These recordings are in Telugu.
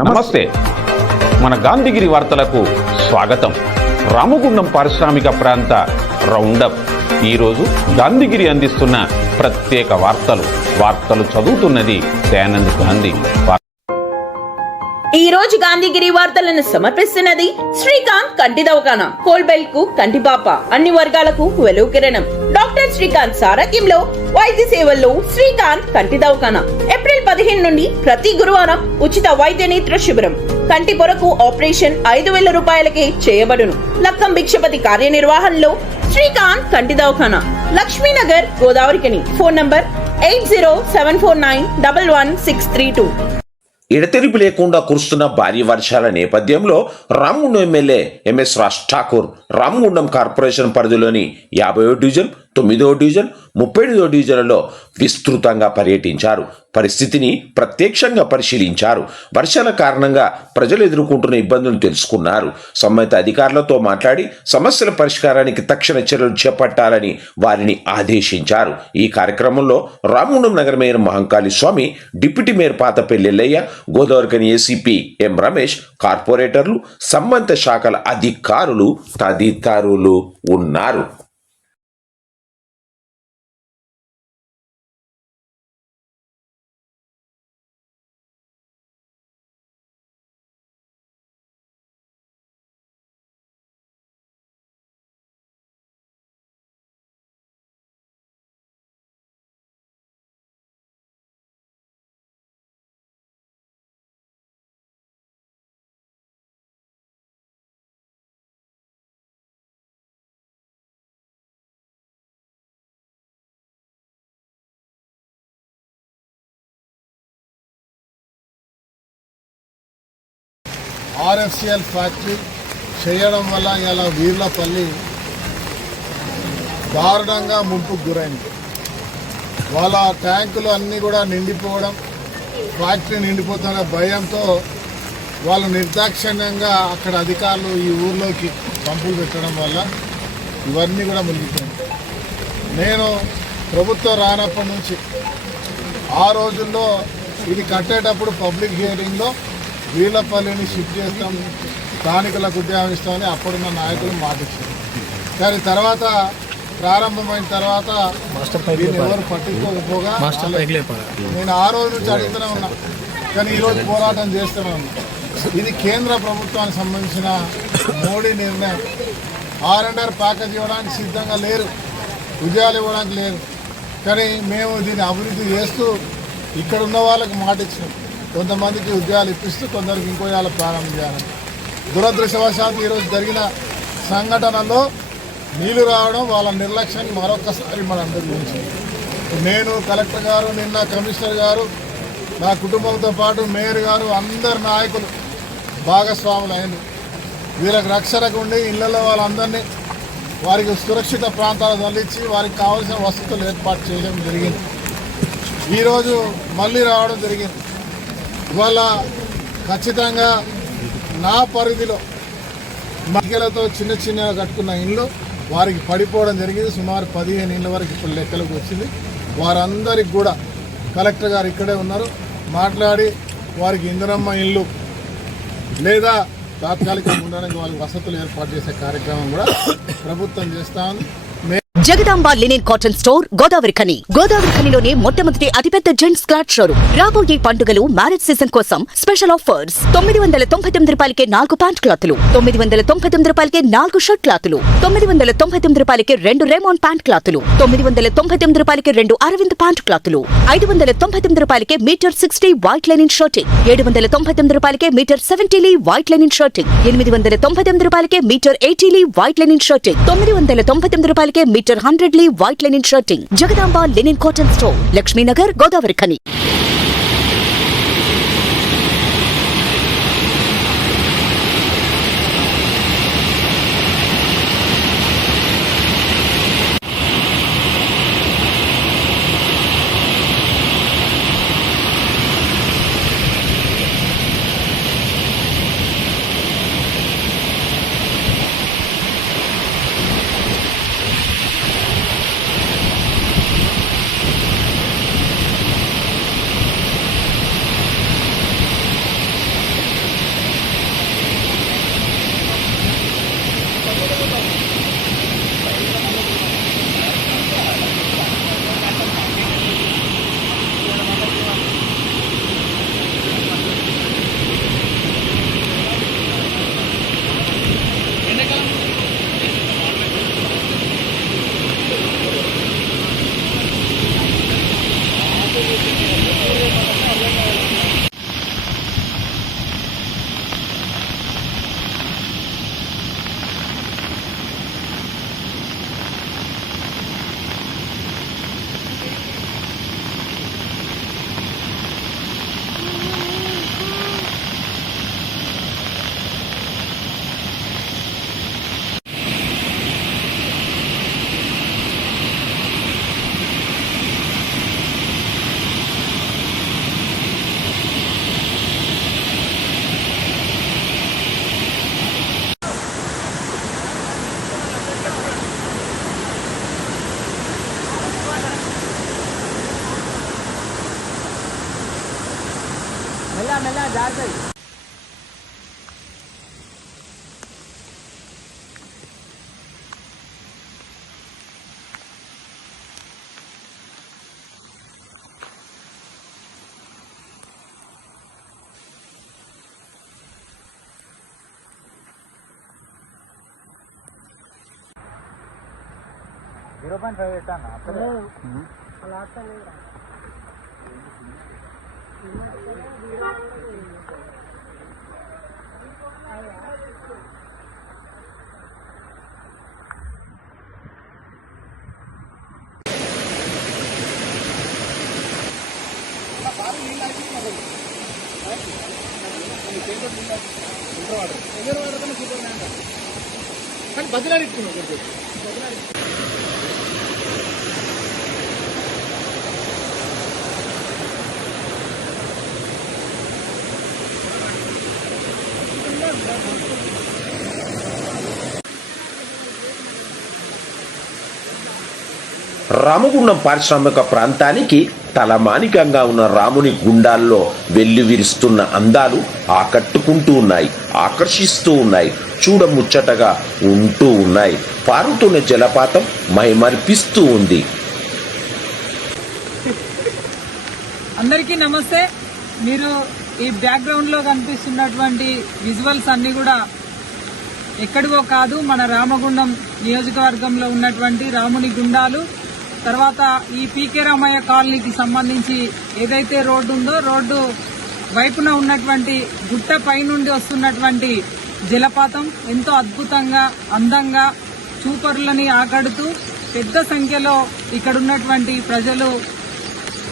నమస్తే. మన గాంధీగిరి వార్తలకు స్వాగతం. రామగుండం పారిశ్రామిక ప్రాంత రౌండప్. ఈరోజు గాంధీగిరి అందిస్తున్న ప్రత్యేక వార్తలు చదువుతున్నది దయానంద్ గాంధీ. ఈ రోజు గాంధీగిరి వార్తలను సమర్పిస్తున్నది శ్రీకాంత్ కంటి దవాఖానా. కోల్బెల్ కు కంటిపాప, అన్ని వర్గాలకు వెలుగు కిరణం. డాక్టర్ శ్రీకాంత్ సారథ్యంలో వైద్య సేవల్లో శ్రీకాంత్ కంటి దవాఖానా. ఏప్రిల్ 15 నుండి ప్రతి గురువారం ఉచిత వైద్య నేత్ర శిబిరం. కంటి పొరకు ఆపరేషన్ 5,000 రూపాయలకే చేయబడును. లక్కం భిక్షపతి కార్యనిర్వహణలో శ్రీకాంత్ కంటి దవాఖానా, లక్ష్మీనగర్, గోదావరికని. Phone number 8074911632. ఎడతెరిపి లేకుండా కురుస్తున్న భారీ వర్షాల నేపథ్యంలో Ramagundam MLA MS Raj Thakur Ramagundam corporation పరిధిలోని 50వ డివిజన్, 9వ డివిజన్, 38వ డివిజన్లలో విస్తృతంగా పర్యటించారు. పరిస్థితిని ప్రత్యక్షంగా పరిశీలించారు. వర్షాల కారణంగా ప్రజలు ఎదుర్కొంటున్న ఇబ్బందులను తెలుసుకున్నారు. సంబంధిత అధికారులతో మాట్లాడి సమస్యల పరిష్కారానికి తక్షణ చర్యలు చేపట్టాలని వారిని ఆదేశించారు. ఈ కార్యక్రమంలో రామగుండం నగర mayor Mahankali Swamy, deputy mayor Pathapalli Ellaiah, Godavarikhani ACP M Ramesh, కార్పొరేటర్లు, సంబంధిత శాఖల అధికారులు తదితరులు ఉన్నారు. ఆర్ఎఫ్సిఎల్ ఫ్యాక్టరీ చేయడం వల్ల ఇలా వీర్లపల్లి దారుణంగా ముంపుకు గురైంది. వాళ్ళ ట్యాంకులు అన్నీ కూడా నిండిపోవడం, ఫ్యాక్టరీ నిండిపోతున్న భయంతో వాళ్ళు నిర్దాక్షిణ్యంగా అక్కడ అధికారులు ఈ ఊర్లోకి పంపులు పెట్టడం వల్ల ఇవన్నీ కూడా మునిగిపోయింది. నేను ప్రభుత్వం రానప్పటి నుంచి ఆ రోజుల్లో ఇది కట్టేటప్పుడు పబ్లిక్ హియరింగ్లో వీర్లపల్లిని షిఫ్ట్ చేస్తాం, స్థానికులకు ఉద్యోగం ఇస్తామని అప్పుడున్న నాయకులు మాటిచ్చారు. కానీ తర్వాత ప్రారంభమైన తర్వాత దీన్ని ఎవరు పట్టించుకోకపోగా నేను ఆ రోజు నుంచి అడుగుతూనే ఉన్నా, కానీ ఈరోజు పోరాటం చేస్తూనే ఉన్నా. ఇది కేంద్ర ప్రభుత్వానికి సంబంధించిన మోడీ నిర్ణయం. R&R ప్యాకేజ్ ఇవ్వడానికి సిద్ధంగా లేరు, ఉద్యోగాలు ఇవ్వడానికి లేదు. కానీ మేము దీన్ని అభివృద్ధి చేస్తూ ఇక్కడ ఉన్న వాళ్ళకి మాట ఇచ్చినాం. కొంతమందికి ఉద్యోగాలు ఇప్పిస్తూ కొందరికి ఇంకో ఉద్యోగాలు ప్రారంభం చేయాలని. దురదృష్టవశాత్తు ఈరోజు జరిగిన సంఘటనలో నీళ్లు రావడం వాళ్ళ నిర్లక్ష్యాన్ని మరొకసారి మనందరి గురించి నేను, కలెక్టర్ గారు, నిన్న కమిషనర్ గారు, నా కుటుంబంతో పాటు మేయర్ గారు, అందరు నాయకులు భాగస్వాములు అయింది. వీళ్ళకి రక్షణకు ఉండి ఇళ్లలో వాళ్ళందరినీ వారికి సురక్షిత ప్రాంతాలు తరలించి వారికి కావాల్సిన వసతులు ఏర్పాటు చేయడం జరిగింది. ఈరోజు మళ్ళీ రావడం జరిగింది. ఇవాళ ఖచ్చితంగా నా పరిధిలో మహిళలతో చిన్న చిన్నగా కట్టుకున్న ఇండ్లు వారికి పడిపోవడం జరిగింది. సుమారు 15 ఇండ్ల వరకు ఇప్పుడు లెక్కలకు వచ్చింది. వారందరికి కూడా కలెక్టర్ గారు ఇక్కడే ఉన్నారు, మాట్లాడి వారికి ఇందిరమ్మ ఇల్లు లేదా తాత్కాలికంగా ఉండడానికి వాళ్ళకి వసతులు ఏర్పాటు చేసే కార్యక్రమం కూడా ప్రభుత్వం చేస్తా ఉంది. Jagadamba linen cotton store, Godavarikhani. గోదావరికనిలోనే మొట్టమొదటి అతిపెద్ద జెంట్స్ క్లాత్ షోరూమ్. రాబోయే పండుగలు, మ్యారేజ్ సీజన్ కోసం స్పెషల్ ఆఫర్స్. 999 రూపాయలకే 4 ప్యాంట్ క్లాతులు, 999 రూపాయలకే 4 షర్ట్ క్లాతులు, 999 రూపాయలకే 2 రేమాన్ ప్యాంట్ క్లాతులు, 999 రూపాయలకే 2 అరవింద్ ప్యాంట్ క్లాతులు, 599 రూపాయలకే మీటర్ 60 వైట్ లెనిన్ షర్టింగ్, 799 రూపాయలకే మీటర్ 70 వైట్ లెనిన్ షర్టింగ్, 899 రూపాయలకే మీటర్ 80 వైట్ లెనిన్ షర్టింగ్, 999 రూపాయలకే metre 100 white linen shirting. Jagadamba linen cotton store, Lakshminagar, Godavarikhani. Ramagundam పారిశ్రామిక ప్రాంతానికి తలమానికంగా ఉన్న రాముని గుండాల్లో వెల్లివిరుస్తున్న అందాలు ఆకట్టుకుంటూ ఉన్నాయి, ఆకర్షిస్తూ ఉన్నాయి, చూడముచ్చటగా ఉంటూ ఉన్నాయి. పారుతున్న జలపాతం మైమర్పిస్తూ ఉంది. అందరికీ నమస్తే. మీరు ఈ బ్యాక్గ్రౌండ్ లో కనిపిస్తున్నటువంటి విజువల్స్ అన్ని కూడా ఎక్కడివో కాదు, మన రామగుండం నియోజకవర్గంలో ఉన్నటువంటి రాముని గుండాలు. తర్వాత ఈ పీకే రామయ్య కాలనీకి సంబంధించి ఏదైతే రోడ్డు ఉందో రోడ్డు వైపున ఉన్నటువంటి గుట్ట పైనుండి వస్తున్నటువంటి జలపాతం ఎంతో అద్భుతంగా అందంగా చూపరులని ఆకడుతూ పెద్ద సంఖ్యలో ఇక్కడ ఉన్నటువంటి ప్రజలు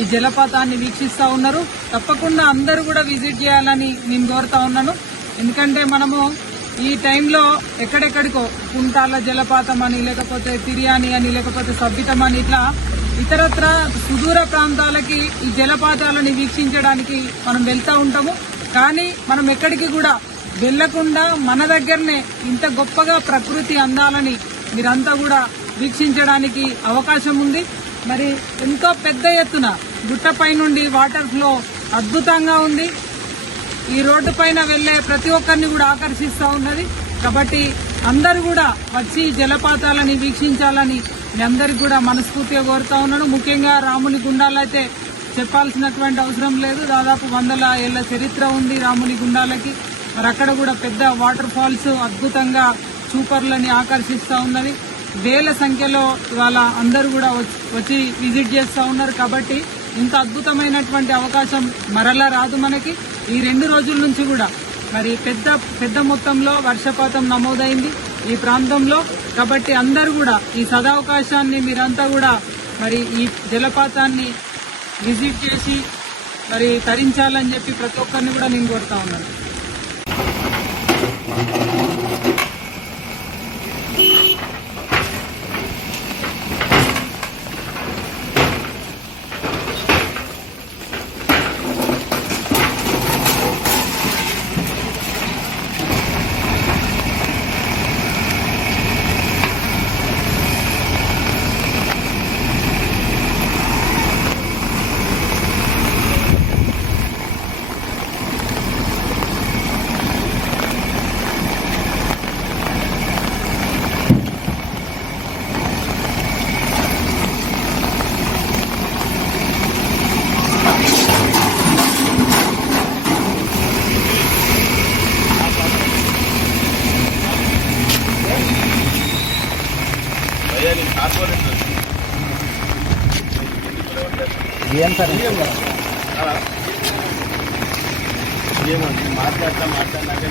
ఈ జలపాతాన్ని వీక్షిస్తూ ఉన్నారు. తప్పకుండా అందరూ కూడా విజిట్ చేయాలని నేను కోరుతా ఉన్నాను. ఎందుకంటే మనము ఈ టైంలో ఎక్కడెక్కడికో కుంటాల జలపాతం అని, లేకపోతే తిరియాని అని, లేకపోతే సబ్బితం అని, ఇట్లా ఇతరత్ర సుదూర ప్రాంతాలకి ఈ జలపాతాలని వీక్షించడానికి మనం వెళ్తూ ఉంటాము. కానీ మనం ఎక్కడికి కూడా వెళ్లకుండా మన దగ్గరనే ఇంత గొప్పగా ప్రకృతి అందాలని మీరంతా కూడా వీక్షించడానికి అవకాశం ఉంది. మరి ఎంతో పెద్ద ఎత్తున గుట్టపై నుండి వాటర్ ఫ్లో అద్భుతంగా ఉంది. ఈ రోడ్డు పైన వెళ్లే ప్రతి ఒక్కరిని కూడా ఆకర్షిస్తూ ఉన్నది. కాబట్టి అందరూ కూడా వచ్చి జలపాతాలని వీక్షించాలని మీ అందరికి కూడా మనస్ఫూర్తిగా కోరుతా ఉన్నాను. ముఖ్యంగా రాముని గుండాలైతే చెప్పాల్సినటువంటి అవసరం లేదు. దాదాపు 100 ఏళ్ల చరిత్ర ఉంది రాముని గుండాలకి. మరి అక్కడ కూడా పెద్ద వాటర్ ఫాల్స్ అద్భుతంగా చూపర్లని ఆకర్షిస్తూ ఉన్నది. వేల సంఖ్యలో ఇవాళ అందరూ కూడా వచ్చి విజిట్ చేస్తూ ఉన్నారు. కాబట్టి ఇంత అద్భుతమైనటువంటి అవకాశం మరలా రాదు మనకి. ఈ 2 రోజుల నుంచి కూడా మరి పెద్ద మొత్తంలో వర్షపాతం నమోదైంది ఈ ప్రాంతంలో. కాబట్టి అందరూ కూడా ఈ సదవకాశాన్ని మీరంతా కూడా మరి ఈ జలపాతాన్ని విజిట్ చేసి మరి తరించాలని చెప్పి ప్రతి ఒక్కరిని కూడా నేను కోరుతా ఉన్నాను. మాట్లాడినాక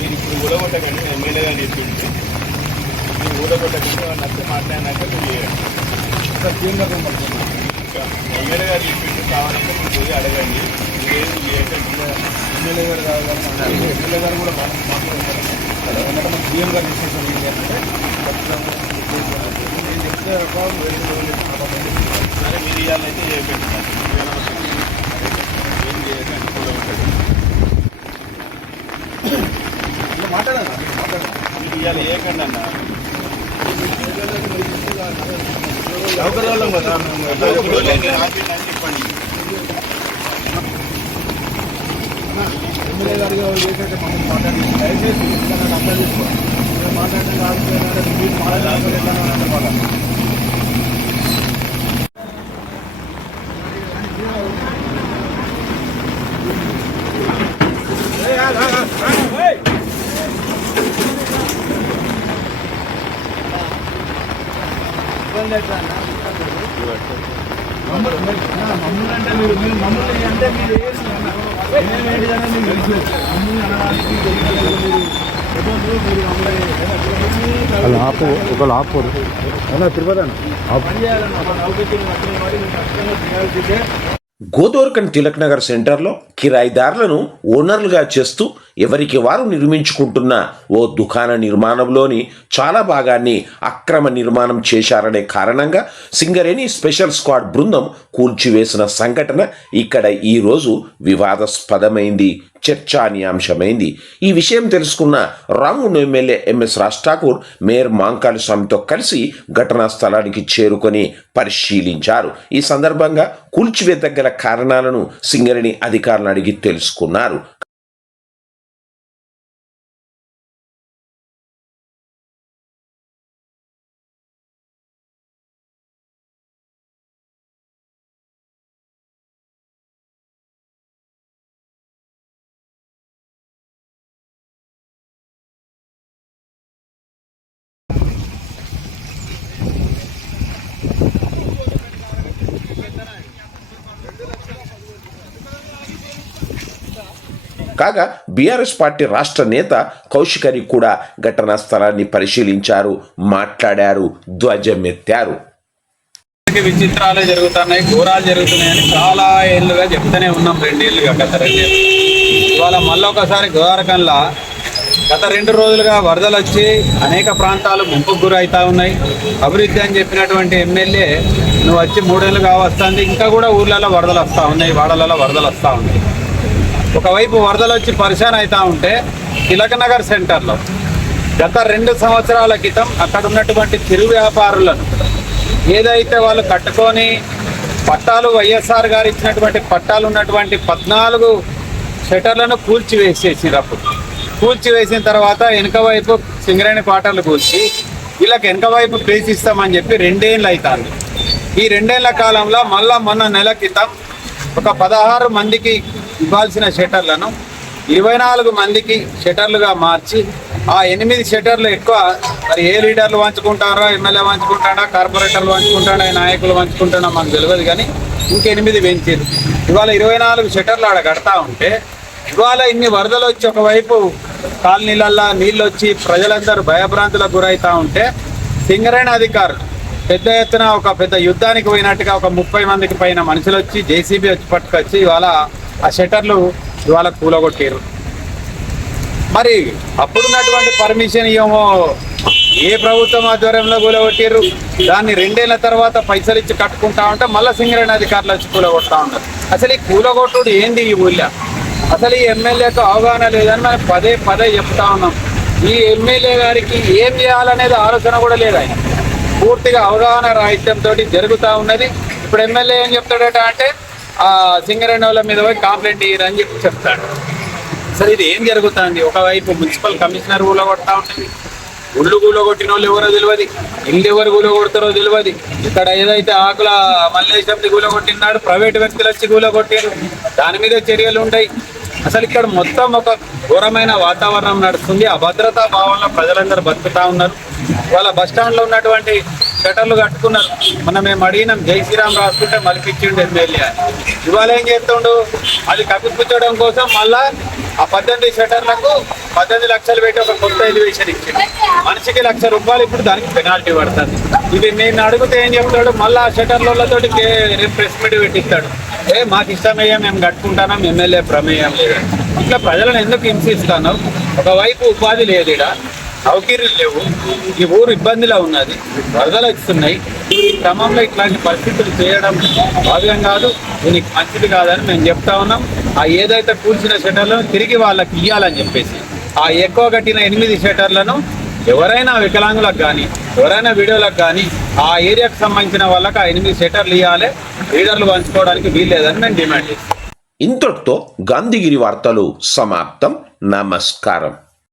మీరు ఇప్పుడు ఊడగొట్టకండి, ఎమ్మెల్యే గారు చెప్పింది మీరు ఊడగొట్టకండి, వాళ్ళు నచ్చే మాట్లాడినాక మీరు చేయండి. ఎమ్మెల్యే గారు చెప్పింది కావాలంటే మీరు పోయి అడగండి. మీరేమి చేయకండి. ఎమ్మెల్యే గారు కావాలి, ఎమ్మెల్యే గారు కూడా మాట్లాడతారు. ఎందుకంటే సీఎం గారు డిసిషన్ ఏంటంటే నేను చెప్తే సరే మీరు ఇవ్వాలైతే చేయకండి. ఏం చేయకండి కూడా ఉంటుంది. మాట్లాడాలి మీరు ఇవాళ చేయకండి అన్న. సౌకర్యాలు కదా చెప్పండి. చేసేది మమ్మల్ని మాట్లాడి దయచేసి నన్ను అర్థం చేసుకోండి. నేను మాట్లాడిన కాదు మీరు మాట్లాడాలంటే వాళ్ళ మమ్మల్ని అంటే మీరు మమ్మల్ని అంటే మీరు ఏంటి కదా మీకు తెలుసు మమ్మల్ని అనడానికి గోదావరిఖని తిలక్ నగర్ సెంటర్లో కిరాయిదారులను ఓనర్లుగా చేస్తూ ఎవరికి వారు నిర్మించుకుంటున్న ఓ దుకాణ నిర్మాణంలోని చాలా భాగాన్ని అక్రమ నిర్మాణం చేశారనే కారణంగా సింగరేణి స్పెషల్ స్క్వాడ్ బృందం కూల్చివేసిన సంఘటన ఇక్కడ ఈరోజు వివాదాస్పదమైంది, చర్చానీయాంశమైంది. ఈ విషయం తెలుసుకున్న Ramagundam MLA MS Raj Thakur mayor Mankali స్వామితో కలిసి ఘటనా స్థలానికి చేరుకొని పరిశీలించారు. ఈ సందర్భంగా కూల్చివేత గల కారణాలను సింగరేణి అధికారులను అడిగి తెలుసుకున్నారు. కాగా బీఆర్ఎస్ పార్టీ రాష్ట్ర నేత కౌశికరి కూడా ఘటనా స్థలాన్ని పరిశీలించారు, మాట్లాడారు, ధ్వజమెత్తారు. విచిత్రాలే జరుగుతున్నాయి, ఘోరాలు జరుగుతున్నాయని చాలా ఏళ్ళుగా చెప్తూనే ఉన్నాం. 2 ఏళ్ళుగా, గత 2 ఏళ్ళు. ఇవాళ మళ్ళీ ఒకసారి గోదావరిఖనిలో గత 2 రోజులుగా వరదలు వచ్చి అనేక ప్రాంతాలు ముంపుకు గురవుతా ఉన్నాయి. అభివృద్ధి అని చెప్పినటువంటి ఎమ్మెల్యే నువ్వు వచ్చి 3 ఏళ్ళుగా వస్తుంది, ఇంకా కూడా ఊర్లలో వరదలు వస్తూ ఉన్నాయి, వాడలలో వరదలు వస్తూ ఉన్నాయి. ఒకవైపు వరదలు వచ్చి పరిశాన్ అవుతూ ఉంటే తిలక్ నగర్ సెంటర్లో గత 2 సంవత్సరాల క్రితం అక్కడ ఉన్నటువంటి చిరు వ్యాపారులను ఏదైతే వాళ్ళు కట్టుకొని పట్టాలు వైఎస్ఆర్ గారు ఇచ్చినటువంటి పట్టాలు ఉన్నటువంటి 14 షట్టర్లను కూల్చివేసేసారు. అప్పుడు కూల్చివేసిన తర్వాత వెనుక వైపు సింగరేణి క్వార్టర్లు కూల్చి వీళ్ళకి వెనుక వైపు ప్లేస్ ఇస్తామని చెప్పి 2 ఏళ్ళు అవుతుంది. ఈ 2 ఏళ్ల కాలంలో మళ్ళా మొన్న నెల క్రితం ఒక 16 మందికి ఇవ్వాల్సిన షట్టర్లను 24 మందికి షట్టర్లుగా మార్చి ఆ 8 షట్టర్లు ఎక్కువ మరి ఏ లీడర్లు వంచుకుంటారో, ఎమ్మెల్యే వంచుకుంటాడా, కార్పొరేటర్లు వంచుకుంటాడా, నాయకులు వంచుకుంటాడో మాకు తెలియదు, కానీ ఇంక 8 పెంచారు. ఇవాళ 24 షట్టర్లు ఆడ కడతా ఉంటే ఇవాళ ఇన్ని వరదలు వచ్చి ఒకవైపు కాలనీలల్లో నీళ్ళు వచ్చి ప్రజలందరూ భయభ్రాంతులకు గురవుతూ ఉంటే సింగరేణి అధికారులు పెద్ద ఎత్తున ఒక పెద్ద యుద్ధానికి పోయినట్టుగా ఒక 30 మందికి పైన మనుషులు వచ్చి జేసీబీ వచ్చి పట్టుకొచ్చి ఇవాళ ఆ షట్టర్లు ఇవాళ కూలగొట్టారు. మరి అప్పుడున్నటువంటి పర్మిషన్ ఏమో ఏ ప్రభుత్వం ఆధ్వర్యంలో కూలగొట్టారు, దాన్ని 2 ఏళ్ల తర్వాత పైసలు ఇచ్చి కట్టుకుంటా ఉంటే మళ్ళీ సింగరేణి అధికారులు వచ్చి కూలగొడతా ఉంటారు. అసలు ఈ కూలగొట్టుడు ఏంది ఈ ఊళ్ళో? అసలు ఈ ఎమ్మెల్యేకు అవగాహన లేదని మనం పదే చెప్తా ఉన్నాం. ఈ ఎమ్మెల్యే గారికి ఏం చేయాలనేది ఆలోచన కూడా లేదు. ఆయన పూర్తిగా అవగాహన రాహిత్యంతో జరుగుతూ ఉన్నది. ఇప్పుడు ఎమ్మెల్యే ఏం చెప్తాడట అంటే ఆ సింగరేణి వాళ్ళ మీద పోయి కంప్లైంట్ ఇయ్యరని చెప్పి చెప్తాడు. అసలు ఇది ఏం జరుగుతుంది? ఒకవైపు మున్సిపల్ కమిషనర్ కూలగొడతా ఉంటుంది, ఉళ్ళు కూలగొట్టిన వాళ్ళు ఎవరో తెలియదు, ఇల్లు ఎవరు కూలగొడతారో తెలియదు. ఇక్కడ ఏదైతే ఆకుల మల్లేశంని కూలగొట్టినాడు, ప్రైవేటు వ్యక్తులు వచ్చి కూలగొట్టారు, దాని మీద చర్యలు ఉంటాయి. అసలు ఇక్కడ మొత్తం ఒక ఘోరమైన వాతావరణం నడుస్తుంది. అభద్రతా భావంలో ప్రజలందరూ బతుకుతా ఉన్నారు. వాళ్ళ బస్టాండ్లో ఉన్నటువంటి షట్టర్లు కట్టుకున్నారు. మనం మేము అడిగినాం, జై శ్రీరామ్ రాసుకుంటే మలిపించిండు ఎమ్మెల్యే. ఇవాళ ఏం చేస్తుండు, అది కప్పిపుచ్చడం కోసం మళ్ళా ఆ 18 షట్టర్లకు 18 లక్షలు పెట్టి ఒక కొత్త ఎలివేషన్ ఇచ్చింది. మనిషికి ₹1,00,000 ఇప్పుడు దానికి పెనాల్టీ పడుతుంది. ఇది నేను అడిగితే ఏం చెప్తాడు, మళ్ళీ ఆ షట్టర్లతో ప్రెస్ మీట్ పెట్టిస్తాడు. మాకు ఇష్టమయ్యా, మేము కట్టుకుంటాం, ఎమ్మెల్యే ప్రమేయం లేదు. ఇట్లా ప్రజలను ఎందుకు హింసిస్తాను? ఒకవైపు ఉపాధి లేదు, ఇక్కడ సౌకర్యాలు లేవు, ఈ ఊరు ఇబ్బందిలో ఉన్నది, వరదలు వస్తున్నాయి. ఈ క్రమంలో ఇట్లాంటి పరిస్థితులు చేయడం భావ్యం కాదు, దీనికి మంచిది కాదని మేము చెప్తా ఉన్నాం. ఆ ఏదైతే కూల్చిన షట్టర్లను తిరిగి వాళ్ళకి ఇవ్వాలని చెప్పేసి ఆ ఎక్కువ కట్టిన 8 షట్టర్లను ఎవరైనా వికలాంగులకు కానీ ఎవరైనా వీడియోలకు కానీ ఆ ఏరియాకు సంబంధించిన వాళ్ళకి ఆ 8 షట్టర్లు ఇవ్వాలి, లీడర్లు పంచుకోవడానికి వీల్లేదని మేము డిమాండ్ చేస్తాం. ఇంతటితో గాంధీగిరి వార్తలు సమాప్తం. నమస్కారం.